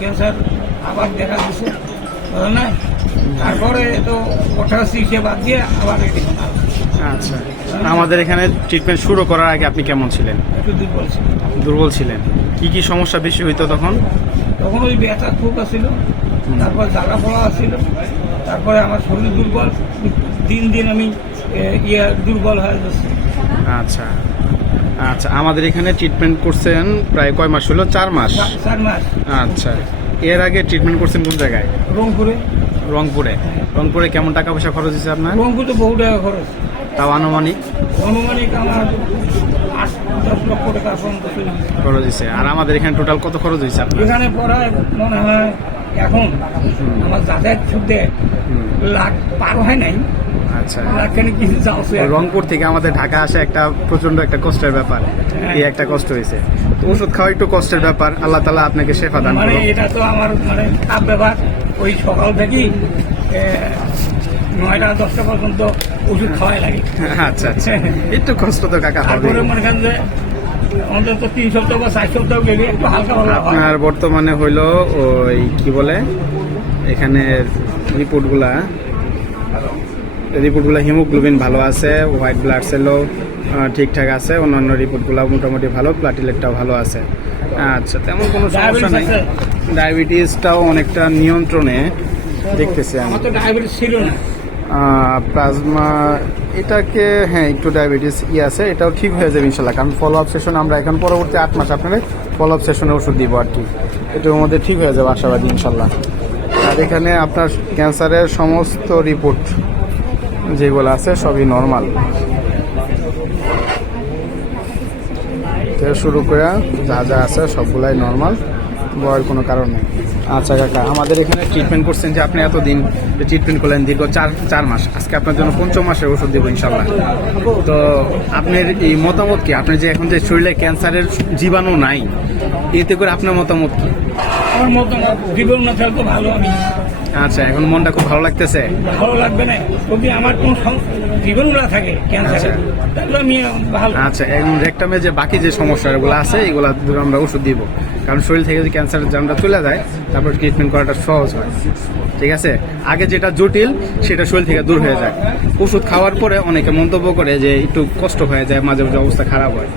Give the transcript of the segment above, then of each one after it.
Cancer আবার দেখা দিচ্ছে, বুঝলেন না? তারপরে তো ওটা চিকিৎসা বাদ দিয়ে আবার এটি আচ্ছা, আমাদের এখানে ট্রিটমেন্ট শুরু করার আগে আপনি কেমন ছিলেন? একটু দুর্বল ছিল। দুর্বল ছিলেন। কি কি সমস্যা বেশি হইতো তখন? তখন ওই ব্যথা খুব আসছিল, তারপর জ্বালা পড়া আসছিল, তারপরে আমার শরীর দুর্বল, দিন দিন আমি দুর্বল হয়ে যাচ্ছি। আচ্ছা আচ্ছা, আমাদের এখানে ট্রিটমেন্ট করছেন প্রায় কয় মাস হলো? 4 মাস। 4 মাস। আচ্ছা, এর আগে ট্রিটমেন্ট করছেন কোন জায়গায়? রংপুরে। রংপুরে। রংপুরে কেমন টাকা পয়সা খরচ হয়েছে আপনার? রংপুরে তো বহু টাকা খরচ। তাও আনুমানিক আমার 8-10 লক্ষ টাকা পর্যন্ত খরচ হয়েছে। আর আমাদের এখানে টোটাল কত খরচ হয়েছে আপনার? এখানে পড়ায় মনে হয় এখন আমার যাতায়াত শুদ্ধে লাখ পার হয় নাই। আচ্ছা, রংপুর রংপুর থেকে আমাদের ঢাকা আসা একটা প্রচন্ড একটা কষ্টের ব্যাপার। এই একটা কষ্ট হয়েছে, তো ওষুধ খাওয়া একটু কষ্টের ব্যাপার। আল্লাহ তাআলা আপনাকে শেফা দান করুন। এটা তো আমার খারাপ ব্যাপার। ওই সকাল থেকেই 9টা-10টা পর্যন্ত ওষুধ খাওয়াই লাগে। আচ্ছা আচ্ছা, একটু কষ্ট তো কাকা হবে। তারপরে মনে করেন যে অন্তত 3 সপ্তাহ বা 4 সপ্তাহ গেলে একটু হালকা ভালো হয়। আপনার বর্তমানে হইলো ওই কি বলে এখানে রিপোর্টগুলা হিমোগ্লোবিন ভালো আছে, হোয়াইট ব্লাড সেলও ঠিকঠাক আছে, অন্যান্য রিপোর্টগুলো মোটামুটি ভালো, প্লাটিলেটটাও ভালো আছে। আচ্ছা, তেমন কোনো সমস্যা নেই। ডায়াবেটিসটাও অনেকটা নিয়ন্ত্রণে দেখতেছি আমি। আমার তো ডায়াবেটিস ছিল না। প্লাজমা এটাকে হ্যাঁ একটু ডায়াবেটিস আছে, এটাও ঠিক হয়ে যাবে ইনশাল্লাহ। কারণ ফলো আপ সেশন আমরা এখন পরবর্তী 8 মাস আপনাদের ফলো আপ সেশনে ওষুধ দিব আর কি। এটার মধ্যে ঠিক হয়ে যাবে আশাবাদী ইনশাল্লাহ। আর এখানে আপনার ক্যান্সারের সমস্ত রিপোর্ট যেগুলো আছে সবই নর্মাল শুরু করে যা যা আছে সবগুলাই নর্মাল, বড় কোনো কারণ নেই। আচ্ছা কাকা, আমাদের এখানে ট্রিটমেন্ট করছেন যে আপনি এতদিন ট্রিটমেন্ট করলেন দীর্ঘ 4 মাস, আজকে আপনার জন্য 5ম মাসের ওষুধ দেবো ইনশাল্লাহ। তো আপনার এই মতামত কি? আপনি যে এখন যে শরীরে ক্যান্সারের জীবাণু নাই, এতে করে আপনার মতামত কি? আমার মতামত জীবন না থাকলে ভালো। আমি আচ্ছা, এখন মনটা খুব ভালো লাগতেছে? ভালো লাগবে না যদি আমার কোন জীবন না থাকে ক্যান্সার, তাহলে আমি ভালো। আচ্ছা, এখন রেকটামে যে বাকি যে সমস্যাগুলো আছে এগুলো আমরা ওষুধ দিব, কারণ শরীর থেকে যদি ক্যান্সারের জামটা চলে যায় তারপর ট্রিটমেন্ট করাটা সহজ হয়। ঠিক আছে, আগে যেটা জটিল সেটা শরীর থেকে দূর হয়ে যায়। ওষুধ খাওয়ার পরে অনেকে মন্তব্য করে যে একটু কষ্ট হয়ে যায়, মাঝে মাঝে অবস্থা খারাপ হয়।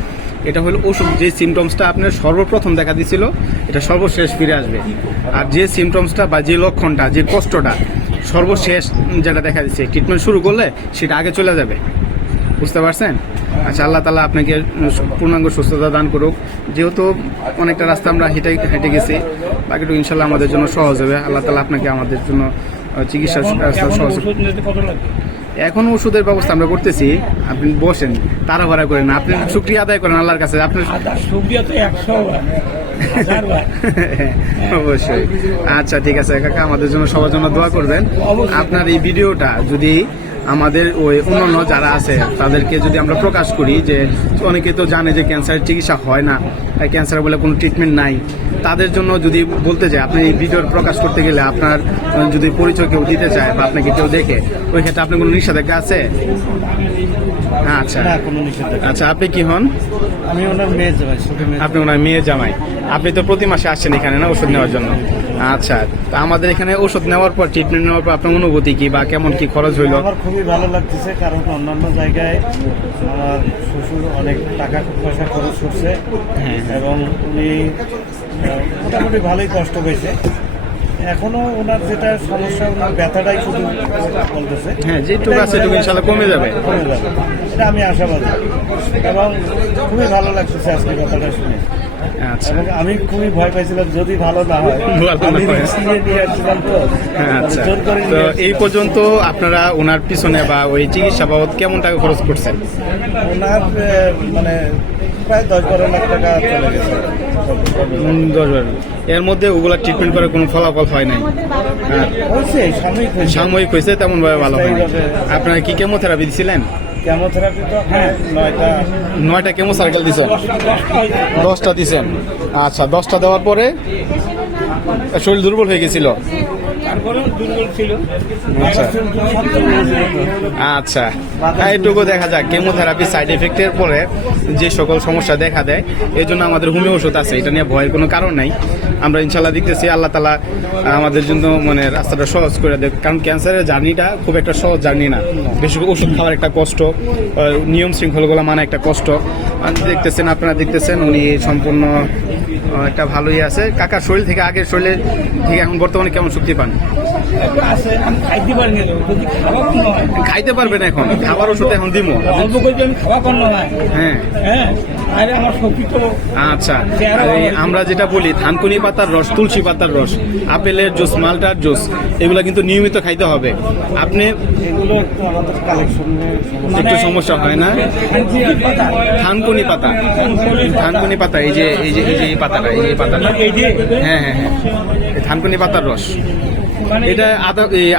এটা হলো ওষুধ যে সিমটমসটা আপনার সর্বপ্রথম দেখা দিছিল এটা সর্বশেষ ফিরে আসবে। আর যে সিমটমসটা বা যে লক্ষণটা, যে কষ্টটা সর্বশেষ যেটা দেখা দিচ্ছে ট্রিটমেন্ট শুরু করলে সেটা আগে চলে যাবে। বুঝতে পারছেন? আচ্ছা, আল্লাহ তাআলা আপনাকে পূর্ণাঙ্গ সুস্থতা দান করুক। যেহেতু অনেকটা রাস্তা আমরা হেঁটে গেছি, বাকিটুকু ইনশাল্লাহ আমাদের জন্য সহজ হবে। আল্লাহ তাআলা আপনাকে আমাদের জন্য চিকিৎসা সহজ। এখন ওষুধের ব্যবস্থা আমরা করতেছি, আপনি বসেন, তাড়াহুড়া করেন না, আপনি শুকরিয়া আদায় করেন আল্লাহর কাছে। আপনার শুকরিয়া তো 100 অবশ্যই। আচ্ছা ঠিক আছে কাকা, আমাদের জন্য সবার জন্য দোয়া করবেন। আপনার এই ভিডিওটা যদি আমাদের ওই অন্যান্য যারা আছে তাদেরকে যদি আমরা প্রকাশ করি, যে অনেকে তো জানে যে ক্যান্সারের চিকিৎসা হয় না, ক্যান্সার বলে কোনো ট্রিটমেন্ট নাই, তাদের জন্য যদি বলতে চাই আপনি এই ভিডিও প্রকাশ করতে গেলে আপনার যদি পরিচয় কেউ দিতে চায় বা আপনাকে কেউ দেখে, ওই ক্ষেত্রে আপনার কোনো নিষেধাজ্ঞা আছে? আচ্ছা আচ্ছা, আপনি কি হন? আমি ওনার মেয়ে জামাই। আপনি ওনার মেয়ে জামাই। আপনি তো প্রতি মাসে আসছেন এখানে না ওষুধ নেওয়ার জন্য? আচ্ছা, তা আমাদের এখানে ওষুধ নেওয়ার পর, ট্রিটমেন্ট নেওয়ার পর আপনার অনুভূতি কি বা কেমন কি খরচ হইল? আমার খুবই ভালো লাগতেছে, কারণ অন্যান্য জায়গায় আমার শ্বশুর অনেক টাকা পয়সা খরচ করছে এবং উনি মোটামুটি ভালোই কষ্ট পেয়েছে। এখনো ওনার যেটা সমস্যা, ওনার ব্যথাটাই শুধু বলতেছে। হ্যাঁ, যেটুকু আছে সেটুকু ইনশাআল্লাহ কমে যাবে। এটা আমি আশাবাদী এবং খুবই ভালো লাগতেছে আজকে কথাটা শুনে। আচ্ছা, এবং আমি খুবই ভয় পাইছিলাম যদি ভালো না হয়। আচ্ছা, তো এই পর্যন্ত আপনারা ওনার পিছনে বা ওই চিকিৎসা বাবদ কেমন টাকা খরচ করছেন? ওনার মানে প্রায় 10-12 লাখ টাকা চলে গেছে। 10-12। এর মধ্যে ওগুলা ট্রিটমেন্ট করে কোনো ফলাফল হয় নাই? সাময়িক হয়েছে, তেমন ভাবে ভালো হয়। আপনারা কি কেমোথেরাপি দিছিলেন? কেমোথেরাপি তো 9টা কেমো সার্কেল দিছেন? 10টা দিছেন। আচ্ছা, 10টা দেওয়ার পরে শরীর দুর্বল হয়ে গেছিল। তারপরেও দুর্বল ছিল। আচ্ছা আচ্ছা, এইটুকু দেখা যাক কেমোথেরাপি সাইড এফেক্টের পরে যে সকল সমস্যা দেখা দেয়, এই জন্য আমাদের হোমিও ওষুধ আছে, এটা নিয়ে ভয়ের কোনো কারণ নাই। আমরা ইনশাল্লাহ দেখতেছি আল্লাহ তালা আমাদের জন্য মানে রাস্তাটা সহজ করে দেয়, কারণ ক্যান্সারের জার্নিটা খুব একটা সহজ জার্নি না। বেশি ওষুধ খাওয়ার একটা কষ্ট, নিয়ম শৃঙ্খলাগুলো মানে একটা কষ্ট। দেখতেছেন, আপনারা দেখতেছেন উনি সম্পূর্ণ একটা ভালোই আছে। কাকার শরীর থেকে, আগের শরীরের থেকে এখন বর্তমানে কেমন শক্তি পান? একটু আছে, আমি খাইতে পারি না, যদি খাওয়া কম হয়। খাইতে পারবেন এখন, খাবার ওষুধ এখন দিব। অল্প করে যদি আমি খাওয়া কম হয়, হ্যাঁ হ্যাঁ, আরে আমার শক্তি তো। আচ্ছা, এই আমরা যেটা বলি থানকুনি পাতার রস, তুলসী পাতার রস, আপেলের জুস, মালটার জুস, এগুলো কিন্তু নিয়মিত খাইতে হবে। আপনি এগুলো একটু আমাদের কালেকশনের একটু সমস্যা হয় না? থানকুনি পাতা, থানকুনি পাতা, এই যে এই যে এই যে এই পাতাটা, এই পাতাটা, এই যে হ্যাঁ হ্যাঁ হ্যাঁ, এই থানকুনি পাতার রস। মানে এটা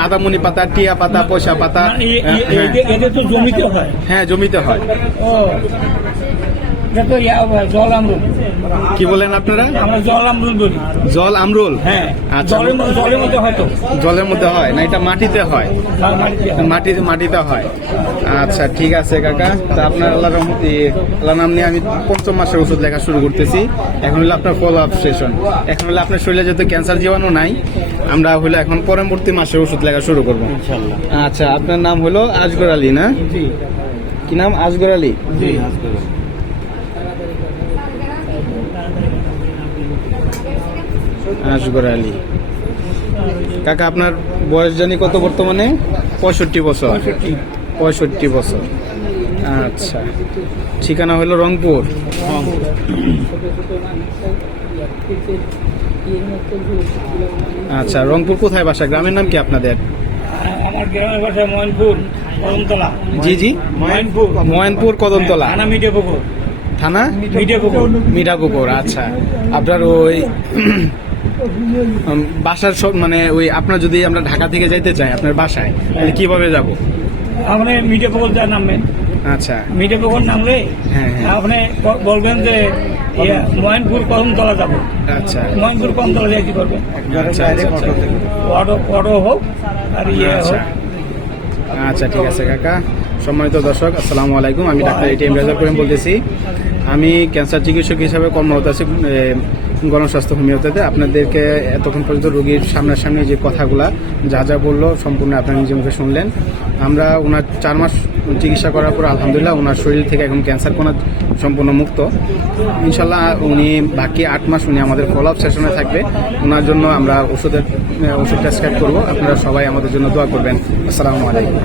আদামনি পাতা, টিয়া পাতা, পয়সা পাতা, এটা তো জমিতে হয়। হ্যাঁ জমিতে হয়। ও, এটা তো জল আমরুল। কি বলেন আপনারা? আমরা জল আমরুল বলি। জল আমরুল? হ্যাঁ, আচ্ছা, জলের মধ্যে হয়তো। জলের মধ্যে হয় না, এটা মাটিতে হয়। মাটিতে হয়। আচ্ছা ঠিক আছে কাকা, তা আপনার আল্লাহর নাম নিয়ে আমি ৫ম মাসের ওষুধ লেখা শুরু করতেছি। এখন হলো আপনার ফলো আপ সেশন। এখন হলো আপনার শরীরে যেহেতু ক্যান্সার জীবাণু নাই, আমরা হলো এখন পরবর্তী মাসের ওষুধ লেখা শুরু করবো ইনশাল্লাহ। আচ্ছা, আপনার নাম হলো আসগর আলী না? জি কি নাম? আসগর আলী। জি। আসগর আলী কাকা, আপনার বয়স জানি কত বর্তমানে? 65 বছর। 65 বছর। আচ্ছা, ঠিকানা হলো রংপুর। আচ্ছা, রংপুর কোথায় বাসা? গ্রামের নাম কি আপনাদের? আমার গ্রামের ভাষায় ময়নপুর কদমতলা। জি জি, ময়নপুর কদমতলা থানা মিডিয়াপুকুর। থানা মিডিয়াপুকুর। মিঠাপুকুর। আচ্ছা, আপনার ওই বাসার সব মানে ওই আপনার যদি আমরা ঢাকা থেকে যাইতে চাই আপনার বাসায়, তাহলে কিভাবে যাব? আপনি মিডিয়াপুকুর যা নামবেন, আচ্ছা মিডিয়াপুকুর নামলে হ্যাঁ হ্যাঁ, আপনি বলবেন যে ময়নপুর কদমতলা যাবো। আচ্ছা ময়নপুর কদমতলা যাইতে পারবেন। আচ্ছা আচ্ছা আচ্ছা। অটো হোক আর আচ্ছা হোক। আচ্ছা ঠিক আছে কাকা। সম্মানিত দর্শক, আসসালামু আলাইকুম। আমি ডাক্তার এটিএম রেজাউল করিম বলতেছি। আমি ক্যান্সার চিকিৎসক হিসাবে কর্মরত আছি গণস্বাস্থ্য হোমিওপ্যাথিতে। আপনাদেরকে এতক্ষণ পর্যন্ত রোগীর সামনাসামনি যে কথাগুলা যা যা বললো সম্পূর্ণ আপনার নিজের মুখে শুনলেন। আমরা ওনার 4 মাস চিকিৎসা করার পর আলহামদুলিল্লাহ ওনার শরীর থেকে এখন ক্যান্সার কোনা সম্পূর্ণ মুক্ত। ইনশাল্লাহ উনি বাকি 8 মাস উনি আমাদের ফলো আপ সেশনে থাকবে। ওনার জন্য আমরা ওষুধ প্রেসক্রাইব করবো। আপনারা সবাই আমাদের জন্য দোয়া করবেন। আসসালামু আলাইকুম।